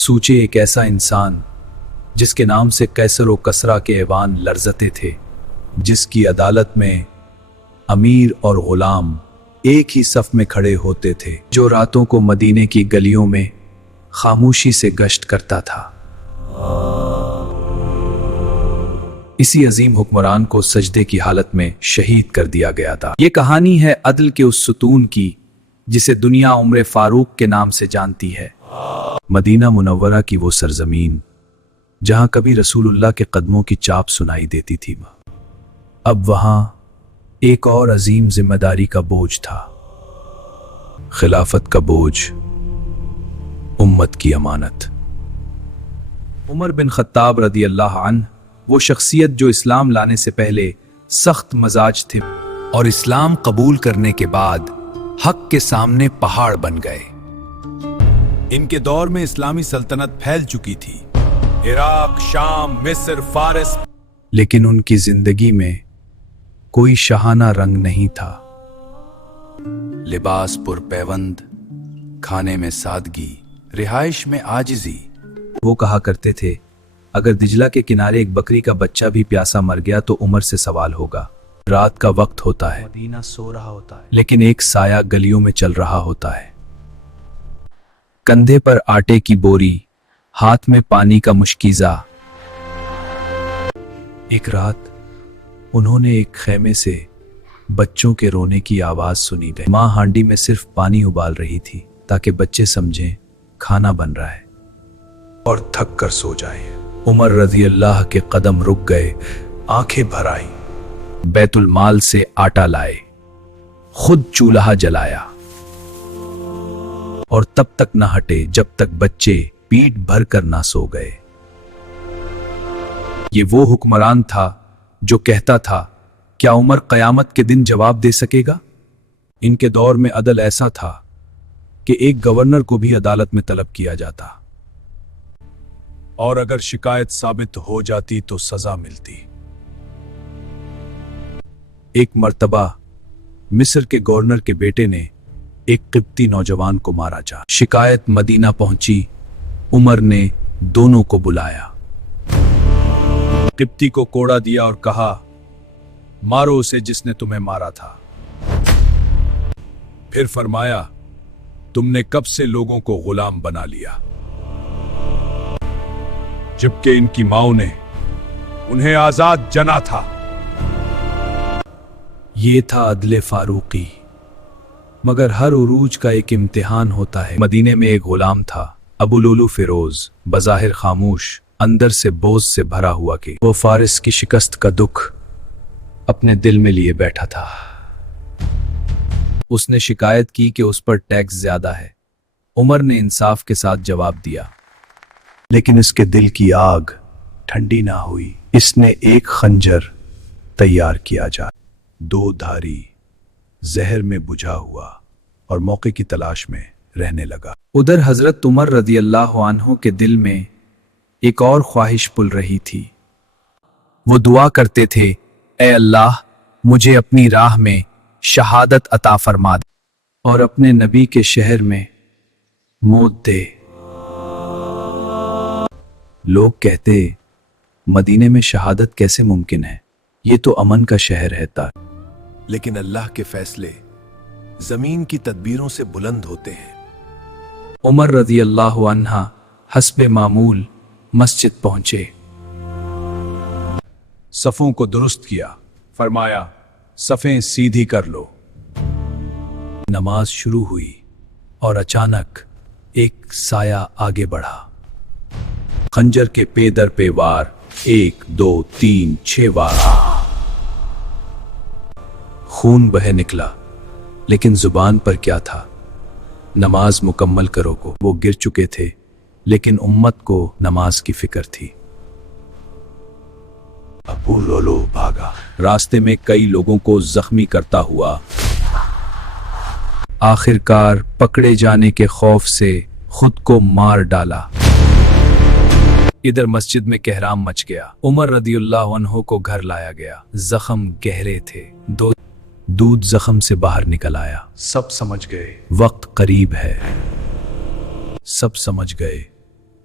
سوچے ایک ایسا انسان جس کے نام سے قیصر و کسریٰ کے ایوان لرزتے تھے، جس کی عدالت میں امیر اور غلام ایک ہی صف میں کھڑے ہوتے تھے، جو راتوں کو مدینے کی گلیوں میں خاموشی سے گشت کرتا تھا۔ اسی عظیم حکمران کو سجدے کی حالت میں شہید کر دیا گیا تھا۔ یہ کہانی ہے عدل کے اس ستون کی جسے دنیا عمر فاروق کے نام سے جانتی ہے۔ مدینہ منورہ کی وہ سرزمین جہاں کبھی رسول اللہ کے قدموں کی چاپ سنائی دیتی تھی، اب وہاں ایک اور عظیم ذمہ داری کا بوجھ تھا، خلافت کا بوجھ، امت کی امانت۔ عمر بن خطاب رضی اللہ عنہ وہ شخصیت جو اسلام لانے سے پہلے سخت مزاج تھے اور اسلام قبول کرنے کے بعد حق کے سامنے پہاڑ بن گئے۔ ان کے دور میں اسلامی سلطنت پھیل چکی تھی، عراق، شام، مصر، فارس، لیکن ان کی زندگی میں کوئی شاہانہ رنگ نہیں تھا۔ لباس پر پیوند، کھانے میں سادگی، رہائش میں عاجزی۔ وہ کہا کرتے تھے اگر دجلہ کے کنارے ایک بکری کا بچہ بھی پیاسا مر گیا تو عمر سے سوال ہوگا۔ رات کا وقت ہوتا ہے، مدینہ سو رہا ہوتا ہے، لیکن ایک سایہ گلیوں میں چل رہا ہوتا ہے، کندھے پر آٹے کی بوری، ہاتھ میں پانی کا مشکیزہ۔ ایک رات انہوں نے ایک خیمے سے بچوں کے رونے کی آواز سنی۔ ماں ہانڈی میں صرف پانی ابال رہی تھی تاکہ بچے سمجھیں کھانا بن رہا ہے اور تھک کر سو جائیں۔ عمر رضی اللہ کے قدم رک گئے، آنکھیں بھر آئیں، بیت المال سے آٹا لائے، خود چولہا جلایا اور تب تک نہ ہٹے جب تک بچے پیٹ بھر کر نہ سو گئے۔ یہ وہ حکمران تھا جو کہتا تھا کیا عمر قیامت کے دن جواب دے سکے گا؟ ان کے دور میں عدل ایسا تھا کہ ایک گورنر کو بھی عدالت میں طلب کیا جاتا اور اگر شکایت ثابت ہو جاتی تو سزا ملتی۔ ایک مرتبہ مصر کے گورنر کے بیٹے نے ایک قبطی نوجوان کو مارا جا۔ شکایت مدینہ پہنچی، عمر نے دونوں کو بلایا، قبطی کو کوڑا دیا اور کہا مارو اسے جس نے تمہیں مارا تھا۔ پھر فرمایا تم نے کب سے لوگوں کو غلام بنا لیا، جبکہ ان کی ماؤں نے انہیں آزاد جنا تھا۔ یہ تھا عدل فاروقی، مگر ہر عروج کا ایک امتحان ہوتا ہے۔ مدینے میں ایک غلام تھا، ابو لولو فیروز، بظاہر خاموش، اندر سے بوجھ سے بھرا ہوا کہ وہ فارس کی شکست کا دکھ اپنے دل میں لیے بیٹھا تھا۔ اس نے شکایت کی کہ اس پر ٹیکس زیادہ ہے۔ عمر نے انصاف کے ساتھ جواب دیا، لیکن اس کے دل کی آگ ٹھنڈی نہ ہوئی۔ اس نے ایک خنجر تیار کیا جا، دو دھاری، زہر میں بجھا ہوا، اور موقع کی تلاش میں رہنے لگا۔ ادھر حضرت عمر رضی اللہ عنہ کے دل میں ایک اور خواہش پل رہی تھی۔ وہ دعا کرتے تھے اے اللہ مجھے اپنی راہ میں شہادت عطا فرما دے اور اپنے نبی کے شہر میں موت دے۔ لوگ کہتے مدینے میں شہادت کیسے ممکن ہے، یہ تو امن کا شہر ہے۔ لیکن اللہ کے فیصلے زمین کی تدبیروں سے بلند ہوتے ہیں۔ عمر رضی اللہ عنہ حسب معمول مسجد پہنچے، صفوں کو درست کیا، فرمایا صفیں سیدھی کر لو۔ نماز شروع ہوئی اور اچانک ایک سایہ آگے بڑھا، خنجر کے پے در پے وار، 1 2 3 6 وار، خون بہہ نکلا، لیکن زبان پر کیا تھا؟ نماز مکمل کرو کو۔ وہ گر چکے تھے لیکن امت کو نماز کی فکر تھی۔ ابو لولو بھاگا، راستے میں کئی لوگوں کو زخمی کرتا ہوا، آخر کار پکڑے جانے کے خوف سے خود کو مار ڈالا۔ ادھر مسجد میں کہرام مچ گیا، عمر رضی اللہ عنہ کو گھر لایا گیا، زخم گہرے تھے، دودھ زخم سے باہر نکل آیا۔ سب سمجھ گئے وقت قریب ہے، سب سمجھ گئے